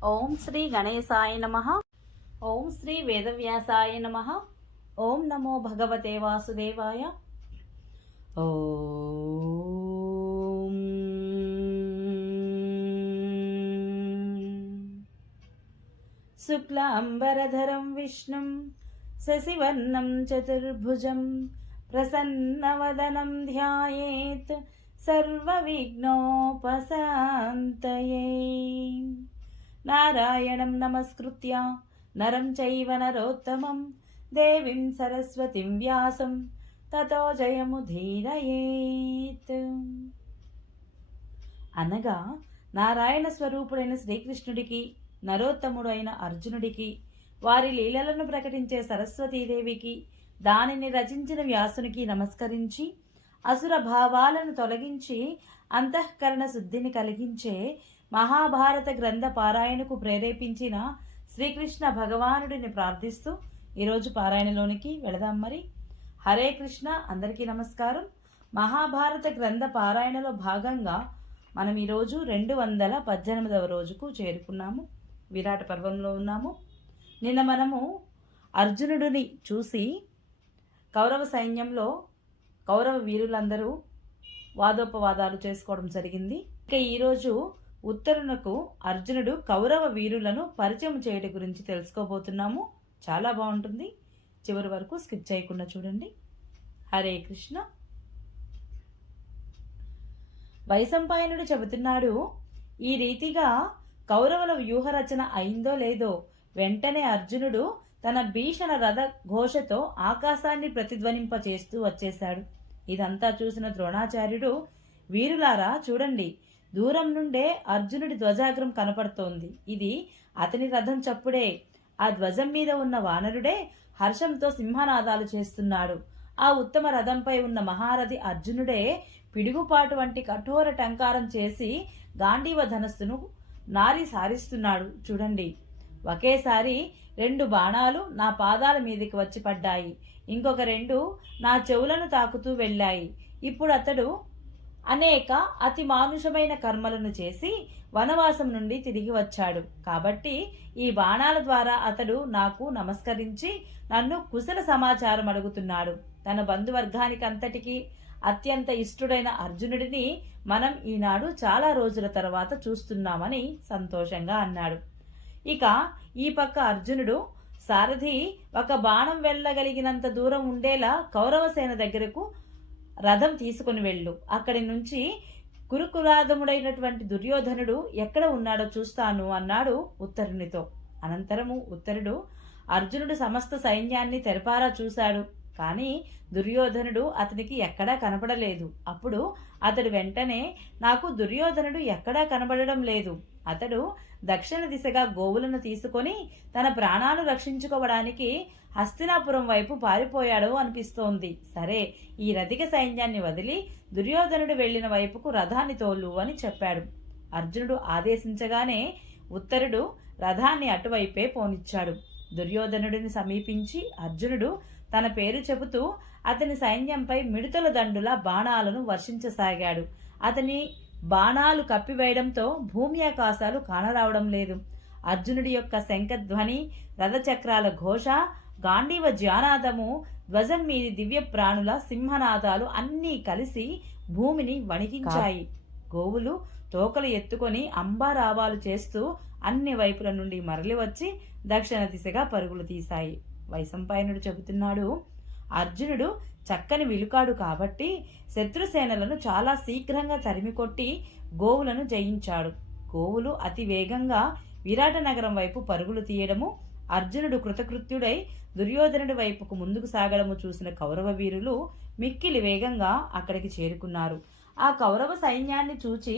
ఓం శ్రీ గణేశాయ నమ ఓం శ్రీ వేదవ్యాసాయ నమ ఓం నమో భగవతే వాసుదేవాయ ఓం శుక్లాంబరధరం విష్ణుం శశివర్ణం చతుర్భుజం ప్రసన్నవదనం ధ్యాయేత్ సర్వవిఘ్నోపశాంతయే నారాయణం నమస్కృత్య. నరం చైవ నరోత్తమం. దేవీం సరస్వతిం వ్యాసం. తతో జయముధీరయేత్ అనగా నారాయణ స్వరూపుడైన శ్రీకృష్ణుడికి నరోత్తముడు అయిన అర్జునుడికి వారి లీలలను ప్రకటించే సరస్వతీదేవికి దానిని రచించిన వ్యాసునికి నమస్కరించి అసుర భావాలను తొలగించి అంతఃకరణ శుద్ధిని కలిగించే మహాభారత గ్రంథ పారాయణకు ప్రేరేపించిన శ్రీకృష్ణ భగవానుడిని ప్రార్థిస్తూ ఈరోజు పారాయణలోనికి వెళదాం మరి. హరే కృష్ణ అందరికీ నమస్కారం. మహాభారత గ్రంథ పారాయణలో భాగంగా మనం ఈరోజు రెండు వందల పద్దెనిమిదవ రోజుకు చేరుకున్నాము. విరాట పర్వంలో ఉన్నాము. నిన్న మనము అర్జునుడిని చూసి కౌరవ సైన్యంలో కౌరవ వీరులందరూ వాదోపవాదాలు చేసుకోవడం జరిగింది. ఇక ఈరోజు ఉత్తరునకు అర్జునుడు కౌరవ వీరులను పరిచయం చేయట గురించి తెలుసుకోబోతున్నాము. చాలా బాగుంటుంది. చివరి వరకు స్కిప్ చేయకుండా చూడండి. హరే కృష్ణ. వైశంపాయనుడు చెబుతున్నాడు ఈ రీతిగా కౌరవుల వ్యూహరచన అయిందో లేదో వెంటనే అర్జునుడు తన భీషణ రథ ఘోషతో ఆకాశాన్ని ప్రతిధ్వనింప చేస్తూ వచ్చేశాడు. ఇదంతా చూసిన ద్రోణాచార్యుడు వీరులారా చూడండి దూరం నుండే అర్జునుడి ధ్వజాగ్రం కనపడుతోంది. ఇది అతని రథం చప్పుడే. ఆ ధ్వజం మీద ఉన్న వానరుడే హర్షంతో సింహనాదాలు చేస్తున్నాడు. ఆ ఉత్తమ రథంపై ఉన్న మహారథి అర్జునుడే పిడుగుపాటు వంటి కఠోర టంకారం చేసి గాంధీవ ధనస్సును నారి సారిస్తున్నాడు. చూడండి. ఒకేసారి రెండు బాణాలు నా పాదాల మీదకి వచ్చి పడ్డాయి. ఇంకొక రెండు నా చెవులను తాకుతూ వెళ్ళాయి. ఇప్పుడు అతడు అనేక అతి మానుషమైన కర్మలను చేసి వనవాసం నుండి తిరిగి వచ్చాడు. కాబట్టి ఈ బాణాల ద్వారా అతడు నాకు నమస్కరించి నన్ను కుశల సమాచారం అడుగుతున్నాడు. తన బంధువర్గానికి అంతటికి అత్యంత ఇష్టడైన అర్జునుడిని మనం ఈనాడు చాలా రోజుల తర్వాత చూస్తున్నామని సంతోషంగా అన్నాడు. ఇక ఈ పక్క అర్జునుడు సారథి ఒక బాణం వెళ్ళగలిగినంత దూరం ఉండేలా కౌరవసేన దగ్గరకు రథం తీసుకుని వెళ్ళు. అక్కడి నుంచి కురుకులాదముడైనటువంటి దుర్యోధనుడు ఎక్కడ ఉన్నాడో చూస్తాను అన్నాడు ఉత్తరునితో. అనంతరము ఉత్తరుడు అర్జునుడు సమస్త సైన్యాన్ని తెరపారా చూశాడు. కానీ దుర్యోధనుడు అతనికి ఎక్కడా కనపడలేదు. అప్పుడు అతడు వెంటనే నాకు దుర్యోధనుడు ఎక్కడా కనబడడం లేదు. అతడు దక్షిణ దిశగా గోవులను తీసుకొని తన ప్రాణాలు రక్షించుకోవడానికి హస్తినాపురం వైపు పారిపోయాడు అనిపిస్తోంది. సరే ఈ రథిక సైన్యాన్ని వదిలి దుర్యోధనుడు వెళ్ళిన వైపుకు రథాన్ని తోలు అని చెప్పాడు. అర్జునుడు ఆదేశించగానే ఉత్తరుడు రథాన్ని అటువైపే పోనిచ్చాడు. దుర్యోధనుడిని సమీపించి అర్జునుడు తన పేరు చెబుతూ అతని సైన్యంపై మిడతల దండుల బాణాలను వర్షించసాగాడు. అతని బాణాలు కప్పివేయడంతో భూమి ఆకాశాలు కానరావడం లేదు. అర్జునుడి యొక్క శంఖధ్వని రథచక్రాల ఘోష గాంధీవ జ్యానాదము ధ్వజం మీది దివ్య ప్రాణుల సింహనాదాలు అన్నీ కలిసి భూమిని వణికించాయి. గోవులు తోకలు ఎత్తుకొని అంబారావాలు చేస్తూ అన్ని వైపుల నుండి మరలి వచ్చి దక్షిణ దిశగా పరుగులు తీశాయి. వైశంపాయనుడు చెబుతున్నాడు అర్జునుడు చక్కని విలుకాడు కాబట్టి శత్రుసేనలను చాలా శీఘ్రంగా తరిమికొట్టి గోవులను జయించాడు. గోవులు అతి వేగంగా విరాటనగరం వైపు పరుగులు తీయడము అర్జునుడు కృతకృత్యుడై దుర్యోధనుడి వైపుకు ముందుకు సాగడము చూసిన కౌరవ వీరులు మిక్కిలి వేగంగా అక్కడికి చేరుకున్నారు. ఆ కౌరవ సైన్యాన్ని చూచి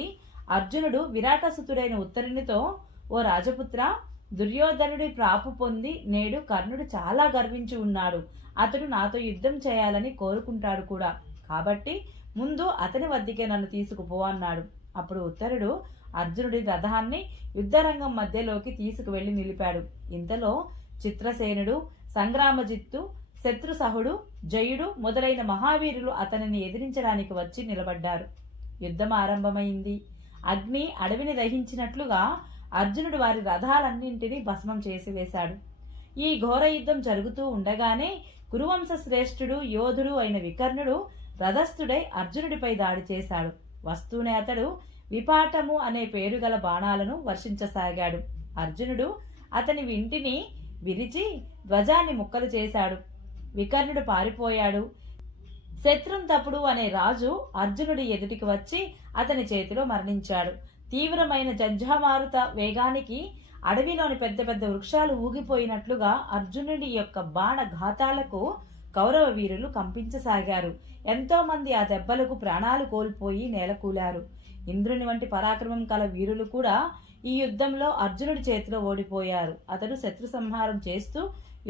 అర్జునుడు విరాటసుతుడైన ఉత్తరునితో ఓ రాజపుత్ర దుర్యోధనుడి ప్రాపు పొంది నేడు కర్ణుడు చాలా గర్వించి ఉన్నాడు. అతడు నాతో యుద్ధం చేయాలని కోరుకుంటాడు కూడా. కాబట్టి ముందు అతని వద్దకే నన్ను తీసుకుపో అన్నాడు. అప్పుడు ఉత్తరుడు అర్జునుడి రథాన్ని యుద్ధరంగం మధ్యలోకి తీసుకువెళ్ళి నిలిపాడు. ఇంతలో చిత్రసేనుడు సంగ్రామజిత్తు శత్రుసహుడు జయుడు మొదలైన మహావీరులు అతనిని ఎదిరించడానికి వచ్చి నిలబడ్డారు. యుద్ధం ఆరంభమైంది. అగ్ని అడవిని దహించినట్లుగా అర్జునుడు వారి రథాలన్నింటినీ భస్మం చేసివేశాడు. ఈ ఘోర యుద్ధం జరుగుతూ ఉండగానే కురువంశ శ్రేష్ఠుడు యోధుడు అయిన వికర్ణుడు రథస్థుడై అర్జునుడిపై దాడి చేశాడు. వస్తూనే అతడు విపాటము అనే పేరు గల బాణాలను వర్షించసాగాడు. అర్జునుడు అతని వింటిని విరిచి ధ్వజాన్ని ముక్కలు చేశాడు. వికర్ణుడు పారిపోయాడు. శత్రుం తప్పుడు అనే రాజు అర్జునుడి ఎదుటికి వచ్చి అతని చేతిలో మరణించాడు. తీవ్రమైన జంఝామారుత వేగానికి అడవిలోని పెద్ద పెద్ద వృక్షాలు ఊగిపోయినట్లుగా అర్జునుడి యొక్క బాణ ఘాతాలకు కౌరవ వీరులు కంపించసాగారు. ఎంతోమంది ఆ దెబ్బలకు ప్రాణాలు కోల్పోయి నేలకూలారు. ఇంద్రుని వంటి పరాక్రమం కల వీరులు కూడా ఈ యుద్ధంలో అర్జునుడి చేతిలో ఓడిపోయారు. అతడు శత్రు సంహారం చేస్తూ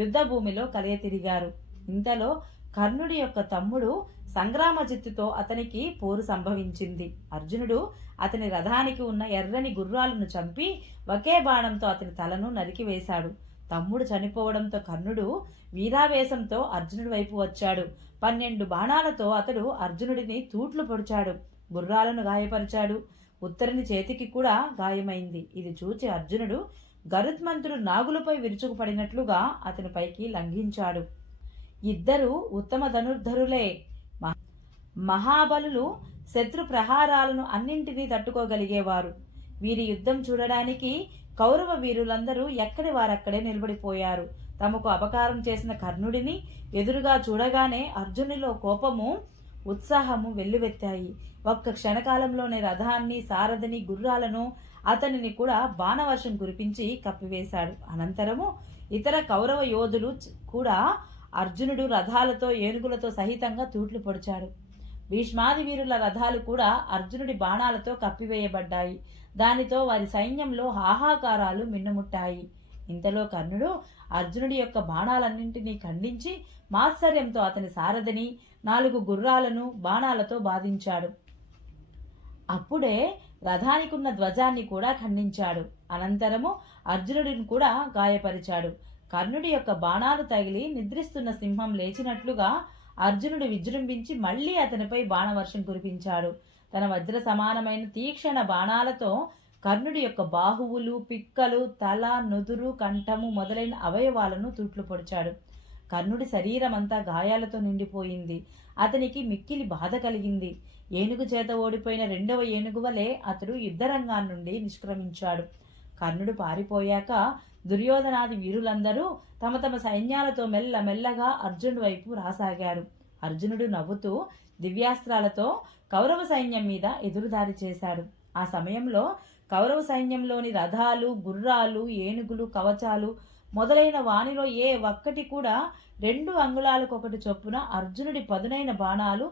యుద్ధ భూమిలో కలియ తిరిగారు ఇంతలో కర్ణుడి యొక్క తమ్ముడు సంగ్రామజిత్తుతో అతనికి పోరు సంభవించింది. అర్జునుడు అతని రథానికి ఉన్న ఎర్రని గుర్రాలను చంపి ఒకే బాణంతో అతని తలను నరికివేశాడు తమ్ముడు చనిపోవడంతో కర్ణుడు వీరావేశంతో అర్జునుడి వైపు వచ్చాడు. పన్నెండు బాణాలతో అతడు అర్జునుడిని తూట్లు పొడిచాడు. గుర్రాలను గాయపరిచాడు. ఉత్తరుని చేతికి కూడా గాయమైంది. ఇది చూచి అర్జునుడు గరుత్మంతుడు నాగులపై విరుచుకుపడినట్లుగా అతనిపైకి లంఘించాడు. ఇద్దరు ఉత్తమ ధనుర్ధరులే. మహాబలులు శత్రు ప్రహారాలను అన్నింటినీ తట్టుకోగలిగేవారు. వీరి యుద్ధం చూడడానికి కౌరవ వీరులందరూ ఎక్కడి వారక్కడే నిలబడిపోయారు. తమకు అపకారం చేసిన కర్ణుడిని ఎదురుగా చూడగానే అర్జునులో కోపము ఉత్సాహము వెల్లువెత్తాయి. ఒక్క క్షణకాలంలోనే రథాన్ని సారథిని గుర్రాలను అతనిని కూడా బాణవర్షం కురిపించి కప్పివేశాడు. అనంతరము ఇతర కౌరవ యోధులు కూడా అర్జునుడు రథాలతో ఏనుగులతో సహితంగా తూట్లు పొడిచాడు. భీష్మాది వీరుల రథాలు కూడా అర్జునుడి బాణాలతో కప్పివేయబడ్డాయి. దానితో వారి సైన్యంలో హాహాకారాలు మిన్నుముట్టాయి. ఇంతలో కర్ణుడు అర్జునుడి యొక్క బాణాలన్నింటినీ ఖండించి మాత్సర్యంతో అతని సారథిని నాలుగు గుర్రాలను బాణాలతో బాధించాడు. అప్పుడే రథానికున్న ధ్వజాన్ని కూడా ఖండించాడు. అనంతరము అర్జునుడిని కూడా గాయపరిచాడు. కర్ణుడి యొక్క బాణాలు తగిలి నిద్రిస్తున్న సింహం లేచినట్లుగా అర్జునుడు విజృంభించి మళ్ళీ అతనిపై బాణవర్షం కురిపించాడు. తన వజ్ర సమానమైన తీక్షణ బాణాలతో కర్ణుడి యొక్క బాహువులు పిక్కలు తల నుదురు కంఠము మొదలైన అవయవాలను తూట్లు పొడిచాడు. కర్ణుడి శరీరమంతా గాయాలతో నిండిపోయింది. అతనికి మిక్కిలి బాధ కలిగింది. ఏనుగు చేత ఓడిపోయిన రెండవ ఏనుగు వలె అతడు యుద్ధరంగా నుండి నిష్క్రమించాడు. కర్ణుడు పారిపోయాక దుర్యోధనాది వీరులందరూ తమ తమ సైన్యాలతో మెల్ల మెల్లగా అర్జునుడి వైపు రాసాగారు. అర్జునుడు నవ్వుతూ దివ్యాస్త్రాలతో కౌరవ సైన్యం మీద ఎదురుదారి చేశాడు. ఆ సమయంలో కౌరవ సైన్యంలోని రథాలు గుర్రాలు ఏనుగులు కవచాలు మొదలైన వానిలో ఏ ఒక్కటి కూడా రెండు అంగుళాలకొకటి చొప్పున అర్జునుడి పదునైన బాణాలు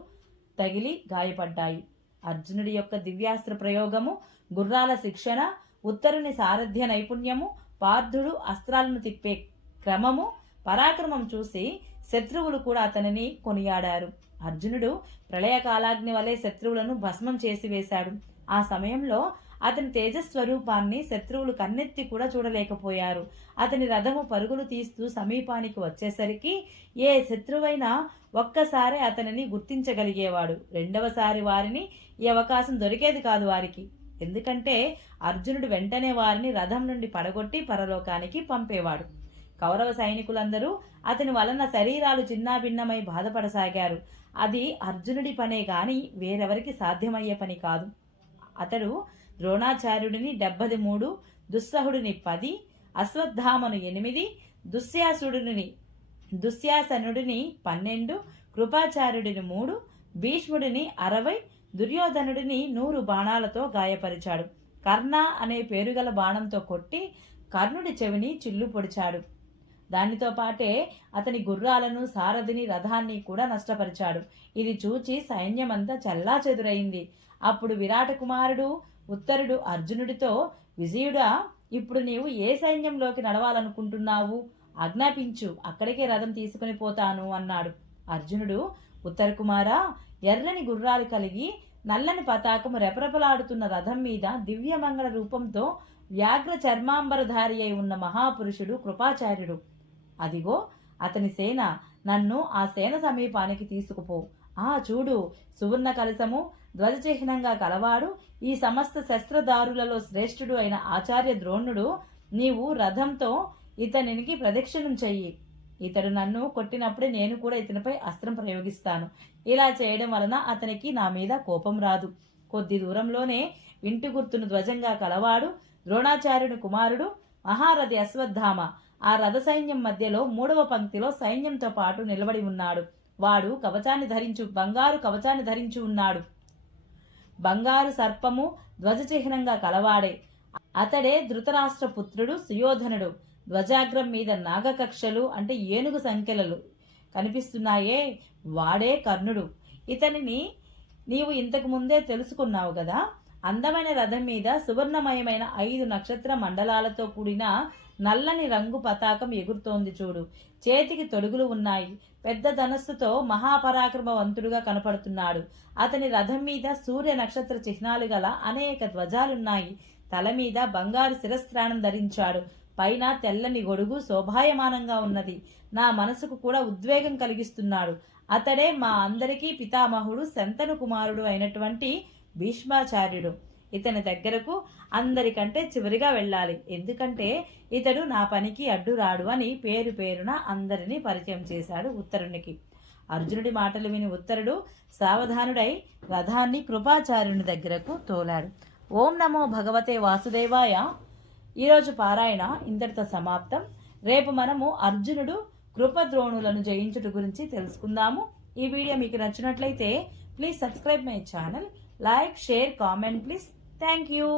తగిలి గాయపడ్డాయి. అర్జునుడి యొక్క దివ్యాస్త్ర ప్రయోగము గుర్రాల శిక్షణ ఉత్తరుని సారథ్య నైపుణ్యము పార్థుడు అస్త్రాలను తిప్పే క్రమము పరాక్రమం చూసి శత్రువులు కూడా అతనిని కొనియాడారు. అర్జునుడు ప్రళయకాలాగ్ని వలె శత్రువులను భస్మం చేసివేశాడు ఆ సమయంలో అతని తేజస్వరూపాన్ని శత్రువులు కన్నెత్తి కూడా చూడలేకపోయారు. అతని రథము పరుగులు తీస్తూ సమీపానికి వచ్చేసరికి ఏ శత్రువైనా ఒక్కసారి అతనిని గుర్తించగలిగేవాడు. రెండవసారి వారిని ఈ అవకాశం దొరికేది కాదు వారికి. ఎందుకంటే అర్జునుడు వెంటనే వారిని రథం నుండి పడగొట్టి పరలోకానికి పంపేవాడు. కౌరవ సైనికులందరూ అతని వలన శరీరాలు చిన్నాభిన్నమై బాధపడసాగారు. అది అర్జునుడి పనే గాని వేరెవరికి సాధ్యమయ్యే పని కాదు. అతడు ద్రోణాచార్యుడిని డెబ్బది మూడు దుస్సహుడిని పది అశ్వత్థామను ఎనిమిది దుశ్యాసుడిని దుశ్యాసనుడిని పన్నెండు కృపాచార్యుడిని మూడు భీష్ముడిని అరవై దుర్యోధనుడిని నూరు బాణాలతో గాయపరిచాడు. కర్ణ అనే పేరుగల బాణంతో కొట్టి కర్ణుడి చెవిని చిల్లు పొడిచాడు. దానితో పాటే అతని గుర్రాలను సారథిని రథాన్ని కూడా నష్టపరిచాడు. ఇది చూచి సైన్యమంతా చల్లా చెదురైంది అప్పుడు విరాట కుమారుడు ఉత్తరుడు అర్జునుడితో విజయుడా ఇప్పుడు నీవు ఏ సైన్యంలోకి నడవాలనుకుంటున్నావు? ఆజ్ఞాపించు అక్కడికే రథం తీసుకుని పోతాను అన్నాడు. అర్జునుడు ఉత్తరకుమారా ఎర్రని గుర్రాలు కలిగి నల్లని పతాకము రెపరెపలాడుతున్న రథం మీద దివ్యమంగళ రూపంతో వ్యాఘ్ర చర్మాంబరధారి అయి ఉన్న మహాపురుషుడు కృపాచార్యుడు. అదిగో అతని సేన నన్ను ఆ సేన సమీపానికి తీసుకుపో. ఆ చూడు సువర్ణ కలశము ధ్వజ చిహ్నంగా కలవాడు ఈ సమస్త శస్త్రదారులలో శ్రేష్ఠుడు అయిన ఆచార్య ద్రోణుడు నీవు రథంతో ఇతనికి ప్రదక్షిణం చెయ్యి. ఇతడు నన్ను కొట్టినప్పుడే నేను కూడా ఇతనిపై అస్త్రం ప్రయోగిస్తాను. ఇలా చేయడం వలన అతనికి నా మీద కోపం రాదు. కొద్ది దూరంలోనే ఇంటి గుర్తును ధ్వజంగా కలవాడు ద్రోణాచార్యుని కుమారుడు మహారథి అశ్వత్థామ. ఆ రథ సైన్యం మధ్యలో మూడవ పంక్తిలో సైన్యంతో పాటు నిలబడి ఉన్నాడు. వాడు కవచాన్ని ధరించు బంగారు కవచాన్ని ధరించి ఉన్నాడు. బంగారు సర్పము ధ్వజ చిహ్నంగా కలవాడే. అతడే ధృతరాష్ట్ర పుత్రుడు సుయోధనుడు. ధ్వజాగ్రం మీద నాగకక్షలు అంటే ఏనుగు సంఖ్యలలు కనిపిస్తున్నాయే. వాడే కర్ణుడు. ఇతనిని నీవు ఇంతకు ముందే తెలుసుకున్నావు కదా? అందమైన రథం మీద సువర్ణమయమైన ఐదు నక్షత్ర మండలాలతో కూడిన నల్లని రంగు పతాకం ఎగురుతోంది చూడు. చేతికి తొడుగులు ఉన్నాయి. పెద్ద ధనస్సుతో మహాపరాక్రమవంతుడుగా కనపడుతున్నాడు. అతని రథం మీద సూర్య నక్షత్ర చిహ్నాలు గల అనేక ధ్వజాలున్నాయి. తల మీద బంగారు శిరస్త్రాణం ధరించాడు. పైన తెల్లని గొడుగు శోభాయమానంగా ఉన్నది. నా మనసుకు కూడా ఉద్వేగం కలిగిస్తున్నాడు. అతడే మా అందరికీ పితామహుడు శంతను కుమారుడు అయినటువంటి భీష్మాచార్యుడు. ఇతని దగ్గరకు అందరికంటే చివరిగా వెళ్ళాలి. ఎందుకంటే ఇతడు నా పనికి అడ్డు రాడు అని పేరు పేరున అందరినీ పరిచయం చేశాడు ఉత్తరునికి. అర్జునుడి మాటలు విని ఉత్తరుడు సావధానుడై రథాన్ని కృపాచార్యుని దగ్గరకు తోలాడు. ఓం నమో భగవతే వాసుదేవాయ ఈరోజు పారాయణ ఇంతటితో సమాప్తం. రేపు మనము అర్జునుడు కృపద్రోణులను జయించుట గురించి తెలుసుకుందాము. ఈ వీడియో మీకు నచ్చినట్లయితే please subscribe my channel. Like share comment please. Thank you.